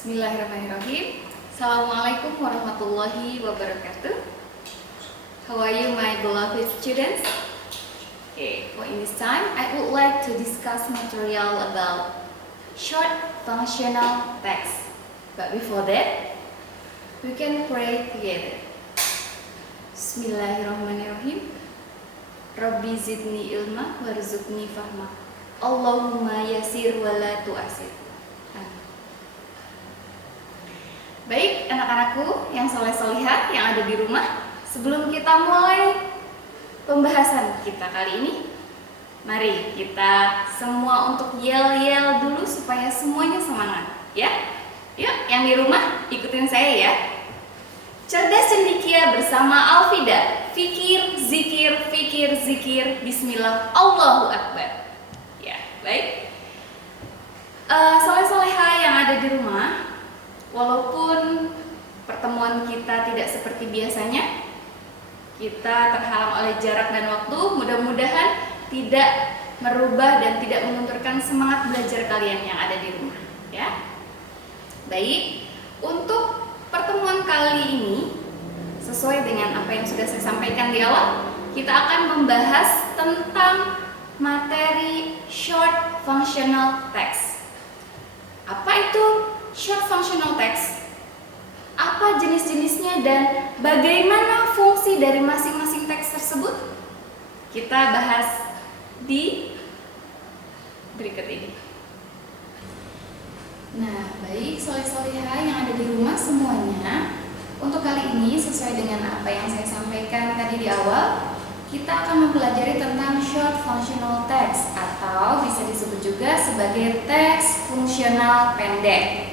Bismillahirrahmanirrahim. Assalamualaikum warahmatullahi wabarakatuh. How are you, my beloved students? Okay, for in this time, I would like to discuss material about short functional text. But before that, we can pray together. Bismillahirrahmanirrahim. Rabbi zidni ilma warzuqni fahma. Allahumma yasir wa la tu'asir. Baik, anak-anakku yang soleh-solihah yang ada di rumah, sebelum kita mulai pembahasan kita kali ini, mari kita semua untuk yel-yel dulu supaya semuanya semangat, ya. Yuk, yang di rumah ikutin saya ya. Cerdas cendekia bersama Alfida. Fikir, zikir, bismillah, Allahu Akbar. Ya, baik. Soleh-solehah yang ada di rumah, walaupun pertemuan kita tidak seperti biasanya, kita terhalang oleh jarak dan waktu, mudah-mudahan tidak merubah dan tidak melunturkan semangat belajar kalian yang ada di rumah, ya. Baik, untuk pertemuan kali ini, sesuai dengan apa yang sudah saya sampaikan di awal, kita akan membahas tentang materi short functional text. Apa itu short functional text? Apa jenis-jenisnya dan bagaimana fungsi dari masing-masing teks tersebut? Kita bahas di berikut ini. Nah, baik soleh-solehah yang ada di rumah semuanya, untuk kali ini sesuai dengan apa yang saya sampaikan tadi di awal, kita akan mempelajari tentang short functional text atau bisa disebut juga sebagai teks fungsional pendek.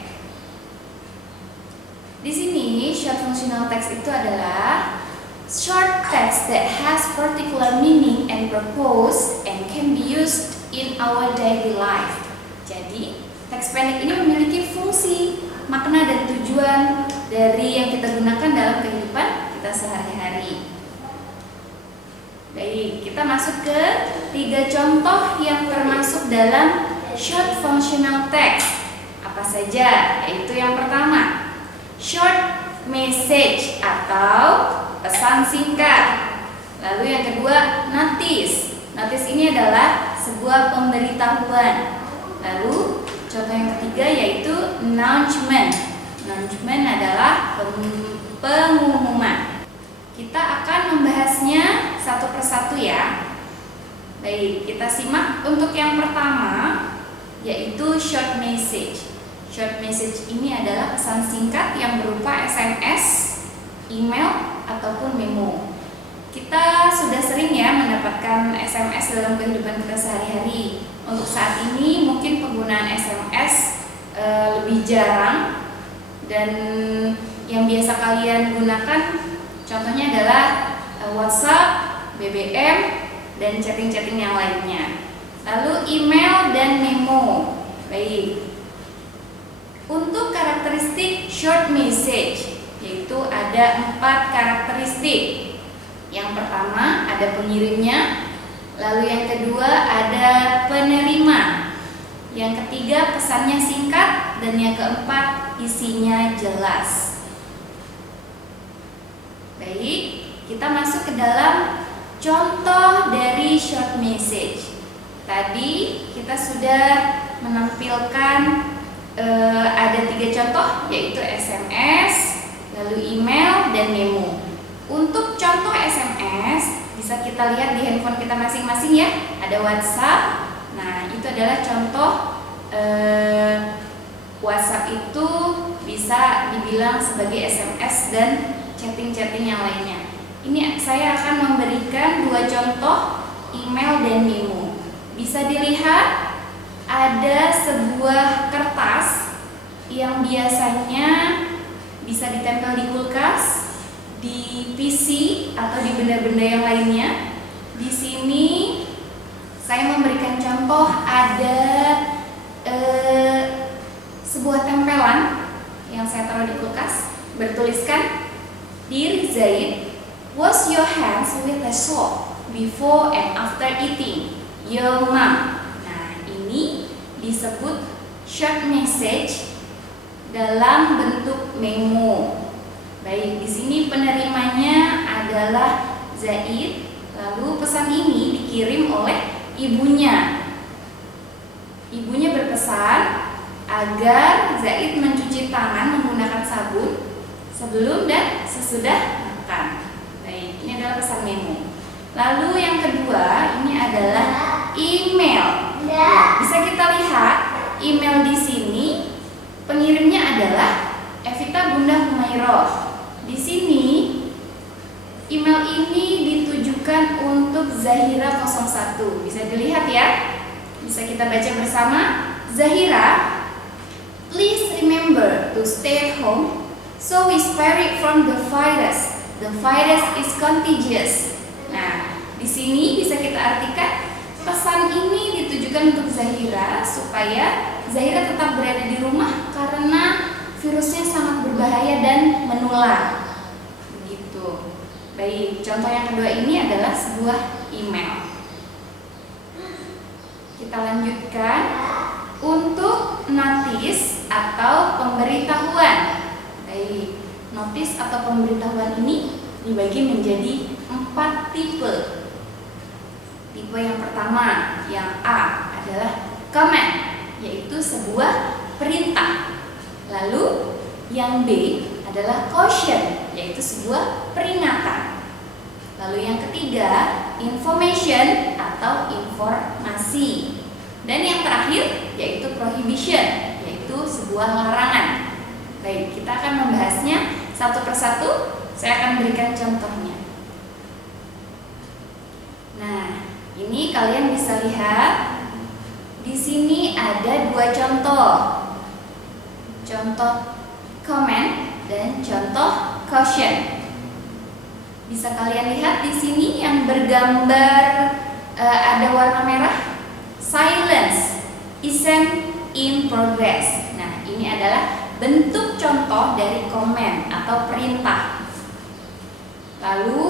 Di sini short functional text itu adalah short text that has particular meaning and purpose and can be used in our daily life. Jadi, teks pendek ini memiliki fungsi, makna dan tujuan dari yang kita gunakan dalam kehidupan kita sehari-hari. Baik, kita masuk ke 3 contoh yang termasuk dalam short functional text. Apa saja? Yaitu yang pertama, short message atau pesan singkat. Lalu yang kedua, notice. Notice ini adalah sebuah pemberitahuan. Lalu contoh yang ketiga yaitu announcement. Announcement adalah pengumuman. Kita akan membahasnya satu persatu ya. Baik, kita simak untuk yang pertama yaitu short message. Short message ini adalah pesan singkat yang berupa SMS, email, ataupun memo. Kita sudah sering ya mendapatkan SMS dalam kehidupan kita sehari-hari. Untuk saat ini mungkin penggunaan SMS lebih jarang, dan yang biasa kalian gunakan contohnya adalah WhatsApp, BBM, dan chatting-chatting yang lainnya. Lalu email dan memo. Baik. Untuk karakteristik short message, yaitu ada 4 karakteristik. Yang pertama ada pengirimnya, lalu yang kedua ada penerima, yang ketiga pesannya singkat, dan yang keempat isinya jelas. Baik, kita masuk ke dalam contoh dari short message. Tadi kita sudah menampilkan ada 3 contoh, yaitu SMS, lalu email, dan memo. Untuk contoh SMS bisa kita lihat di handphone kita masing-masing ya. Ada WhatsApp. Nah, itu adalah contoh WhatsApp itu bisa dibilang sebagai SMS dan chatting-chatting yang lainnya. Ini saya akan memberikan 2 contoh email dan memo. Bisa dilihat ada sebuah kertas yang biasanya bisa ditempel di kulkas, di PC, atau di benda-benda yang lainnya. Di sini saya memberikan contoh ada sebuah tempelan yang saya taruh di kulkas, bertuliskan, Dear Zaid, wash your hands with a soap before and after eating. Your mom. Nah, ini disebut short message dalam bentuk memo. Baik, di sini penerimanya adalah Zaid. Lalu pesan ini dikirim oleh ibunya. Ibunya berpesan agar Zaid mencuci tangan menggunakan sabun sebelum dan sesudah makan. Baik, ini adalah pesan memo. Lalu yang kedua, ini adalah email. Bisa kita lihat email di sini pengirimnya adalah Evita Bunda Humayroh. Di sini email ini ditujukan untuk Zahira 01. Bisa dilihat ya. Bisa kita baca bersama. Zahira, please remember to stay at home so we spare it from the virus. The virus is contagious. Nah, di sini bisa kita artikan pesan ini ditujukan untuk Zahira supaya Zahira tetap berada di rumah karena virusnya sangat berbahaya dan menular. Begitu. Baik, contoh yang kedua ini adalah sebuah email. Kita lanjutkan untuk notis atau pemberitahuan. Baik, notis atau pemberitahuan ini dibagi menjadi 4 tipe. Tipe yang pertama, yang A, adalah command, yaitu sebuah perintah. Lalu yang B adalah caution, yaitu sebuah peringatan. Lalu yang ketiga, information atau informasi. Dan yang terakhir yaitu prohibition, yaitu sebuah larangan. Baik, kita akan membahasnya satu persatu. Saya akan berikan contohnya. Nah, ini kalian bisa lihat di sini ada 2 contoh. Contoh command dan contoh caution. Bisa kalian lihat di sini yang bergambar ada warna merah, silence isn't in progress. Nah, ini adalah bentuk contoh dari command atau perintah. Lalu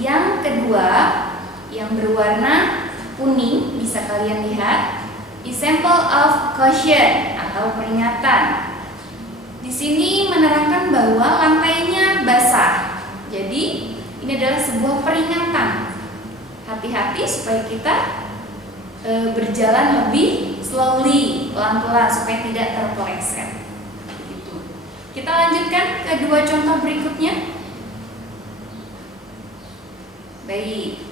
yang kedua yang berwarna kuning bisa kalian lihat, example of caution atau peringatan. Di sini menerangkan bahwa lantainya basah. Jadi ini adalah sebuah peringatan. Hati-hati supaya kita berjalan lebih slowly, pelan-pelan supaya tidak terpeleset. Gitu. Kita lanjutkan ke 2 contoh berikutnya. Baik.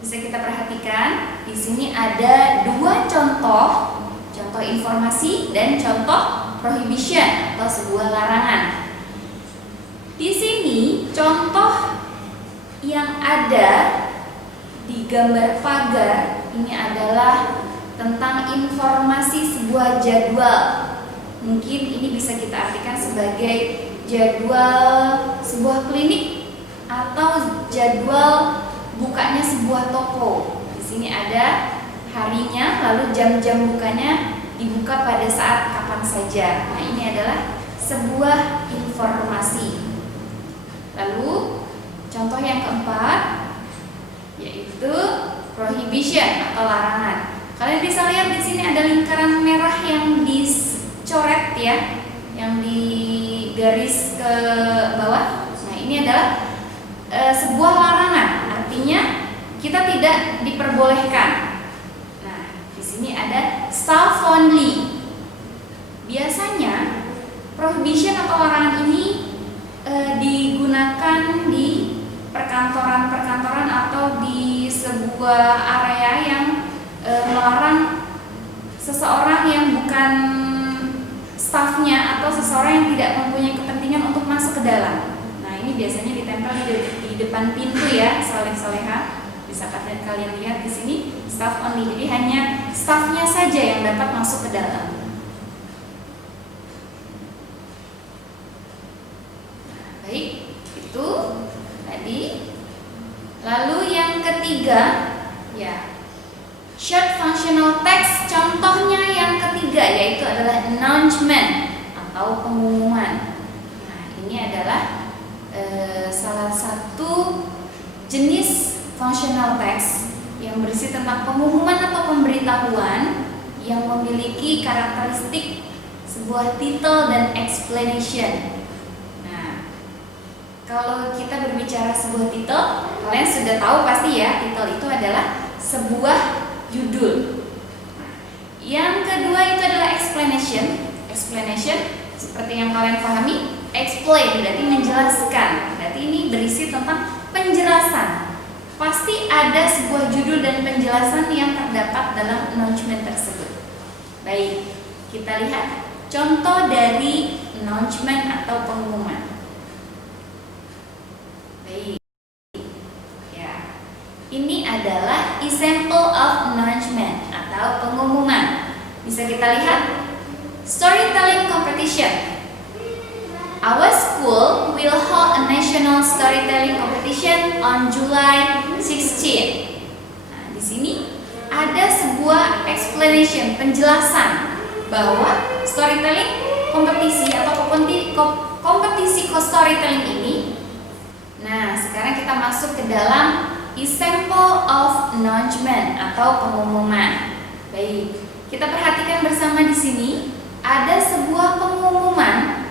Bisa kita perhatikan di sini ada 2 contoh informasi dan contoh prohibition atau sebuah larangan. Di sini contoh yang ada di gambar pagar ini adalah tentang informasi sebuah jadwal. Mungkin ini bisa kita artikan sebagai jadwal sebuah klinik atau jadwal bukanya sebuah toko. Di sini ada harinya, lalu jam-jam bukanya dibuka pada saat kapan saja. Nah, ini adalah sebuah informasi. Lalu contoh yang keempat yaitu prohibition atau larangan. Kalian bisa lihat di sini ada lingkaran merah yang dicoret ya, yang di garis ke bawah. Nah, ini adalah sebuah larangan. Artinya kita tidak diperbolehkan. Nah, di sini ada staff only. Biasanya prohibition atau larangan ini digunakan di perkantoran-perkantoran atau di sebuah area yang melarang seseorang yang bukan stafnya atau seseorang yang tidak mempunyai kepentingan untuk masuk ke dalam. Nah, ini biasanya ditempel di depan pintu ya, soleh-soleha. Bisa kalian lihat di sini staff only. Jadi hanya stafnya saja yang dapat masuk ke dalam. Baik, itu tadi. Lalu yang ketiga, ya, short functional text. Contohnya yang ketiga yaitu adalah announcement atau pengumuman. Nah, ini adalah salah satu jenis functional text yang berisi tentang pengumuman atau pemberitahuan yang memiliki karakteristik sebuah title dan explanation. Nah, kalau kita berbicara sebuah title, kalian sudah tahu pasti ya, title itu adalah sebuah judul. Yang kedua itu adalah explanation. Explanation seperti yang kalian pahami, explain berarti menjelaskan. Berarti ini berisi tentang penjelasan. Pasti ada sebuah judul dan penjelasan yang terdapat dalam announcement tersebut. Baik, kita lihat contoh dari announcement atau pengumuman. Baik. Ya. Ini adalah example of announcement atau pengumuman. Bisa kita lihat storytelling competition. Our school will hold a national storytelling competition on July 16. Nah, di sini ada sebuah explanation, penjelasan bahwa storytelling kompetisi atau kompetisi storytelling ini. Nah, sekarang kita masuk ke dalam example of announcement atau pengumuman. Baik, kita perhatikan bersama di sini ada sebuah pengumuman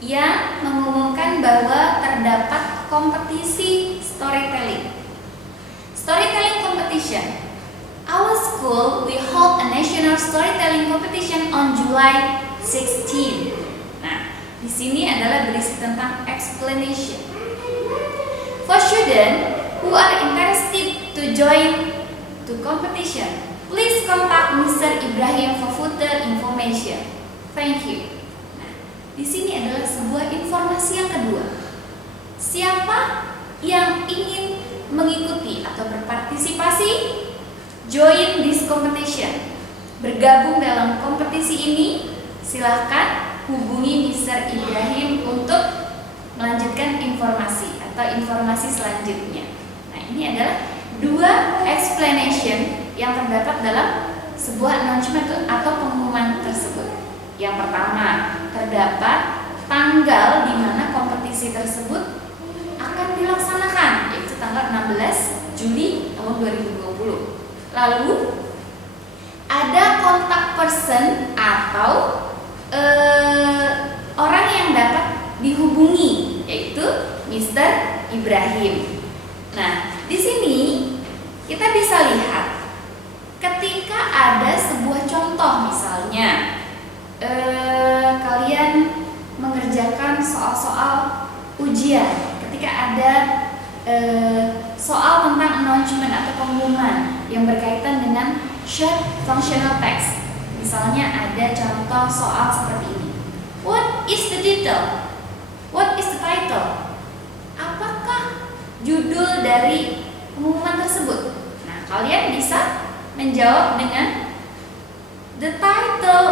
yang mengumumkan bahwa terdapat kompetisi storytelling. Storytelling competition. Our school will hold a national storytelling competition on July 16. Nah, di sini adalah berisi tentang explanation. For students who are interested to join the competition, please contact Mr. Ibrahim for further information. Thank you. Di sini adalah sebuah informasi yang kedua. Siapa yang ingin mengikuti atau berpartisipasi, join this competition, bergabung dalam kompetisi ini, silahkan hubungi Mr. Ibrahim untuk melanjutkan informasi atau informasi selanjutnya. Nah, ini adalah dua explanation yang terdapat dalam sebuah announcement atau pengumuman tersebut. Yang pertama, terdapat tanggal di mana kompetisi tersebut akan dilaksanakan, yaitu tanggal 16 Juli tahun 2020. Lalu ada kontak person atau orang yang dapat dihubungi, yaitu Mr. Ibrahim. Nah, di sini kita bisa lihat ketika ada sebuah contoh, misalnya kalian mengerjakan soal-soal ujian, ketika ada soal tentang announcement atau pengumuman yang berkaitan dengan short functional text. Misalnya ada contoh soal seperti ini. What is the title? What is the title? Apakah judul dari pengumuman tersebut? Nah, kalian bisa menjawab dengan the title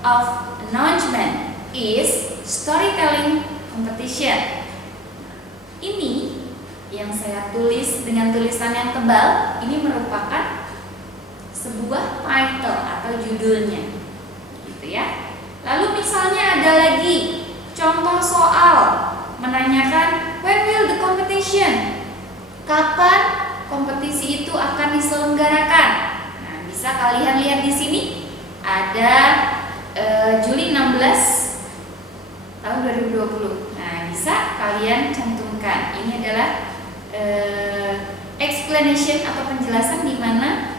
of announcement is storytelling competition. Ini yang saya tulis dengan tulisan yang tebal, ini merupakan sebuah title atau judulnya, gitu ya. Lalu misalnya ada lagi contoh soal menanyakan when will the competition? Kapan kompetisi itu akan diselenggarakan? Nah, bisa kalian lihat di sini ada Juli 16 tahun 2020. Nah, bisa kalian cantumkan. Ini adalah explanation atau penjelasan di mana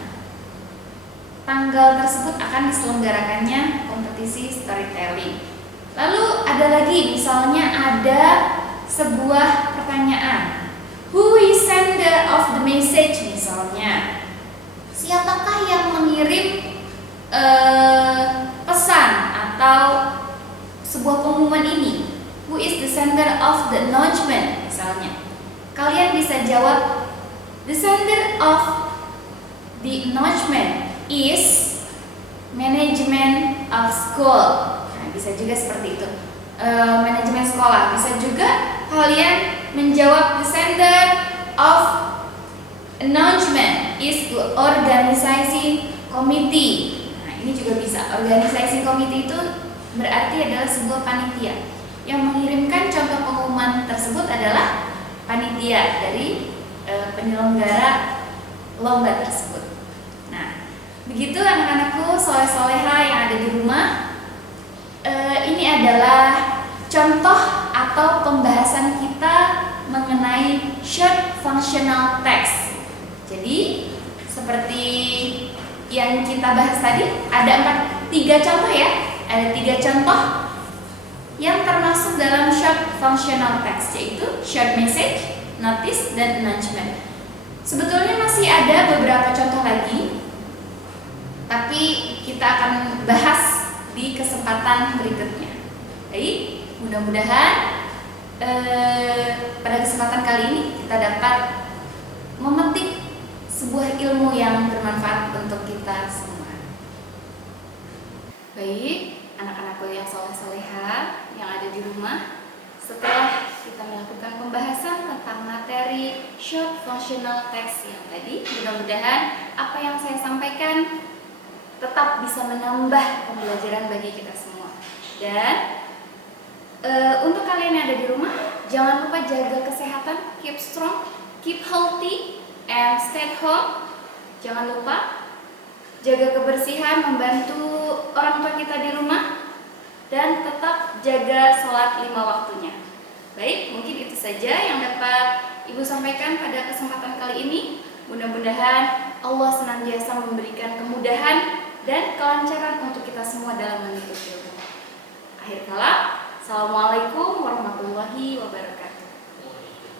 tanggal tersebut akan diselenggarakannya kompetisi storytelling. Lalu ada lagi, misalnya ada sebuah pertanyaan, who is sender of the message? Misalnya, siapakah yang mengirim pesan atau sebuah pengumuman ini? Who is the sender of the announcement? Misalnya, kalian bisa jawab, the sender of the announcement is management of school. Nah, bisa juga seperti itu, manajemen sekolah. Bisa juga kalian menjawab the sender of announcement is organizing committee. Ini juga bisa. Organizing committee itu berarti adalah sebuah panitia. Yang mengirimkan contoh pengumuman tersebut adalah panitia dari penyelenggara lomba tersebut. Nah, Begitu anak-anakku soleh-soleha yang ada di rumah. Ini adalah contoh atau pembahasan kita mengenai short functional text. Jadi seperti yang kita bahas tadi, ada tiga contoh ya. Ada 3 contoh yang termasuk dalam short functional text, yaitu short message, notice, dan announcement. Sebetulnya masih ada beberapa contoh lagi, tapi kita akan bahas di kesempatan berikutnya. Baik, mudah-mudahan pada kesempatan kali ini kita dapat memetik sebuah ilmu yang bermanfaat untuk kita semua. Baik, anak-anakku yang soleh-soleha yang ada di rumah, setelah kita melakukan pembahasan tentang materi short functional text yang tadi, mudah-mudahan apa yang saya sampaikan tetap bisa menambah pembelajaran bagi kita semua. Dan untuk kalian yang ada di rumah, jangan lupa jaga kesehatan, keep strong, keep healthy, and stay at home. Jangan lupa jaga kebersihan, membantu orang tua kita di rumah, dan tetap jaga sholat 5 waktunya. Baik, mungkin itu saja yang dapat Ibu sampaikan pada kesempatan kali ini. Mudah-mudahan Allah senantiasa memberikan kemudahan dan kelancaran untuk kita semua dalam menuntut ilmu. Akhir kala, Assalamualaikum warahmatullahi wabarakatuh.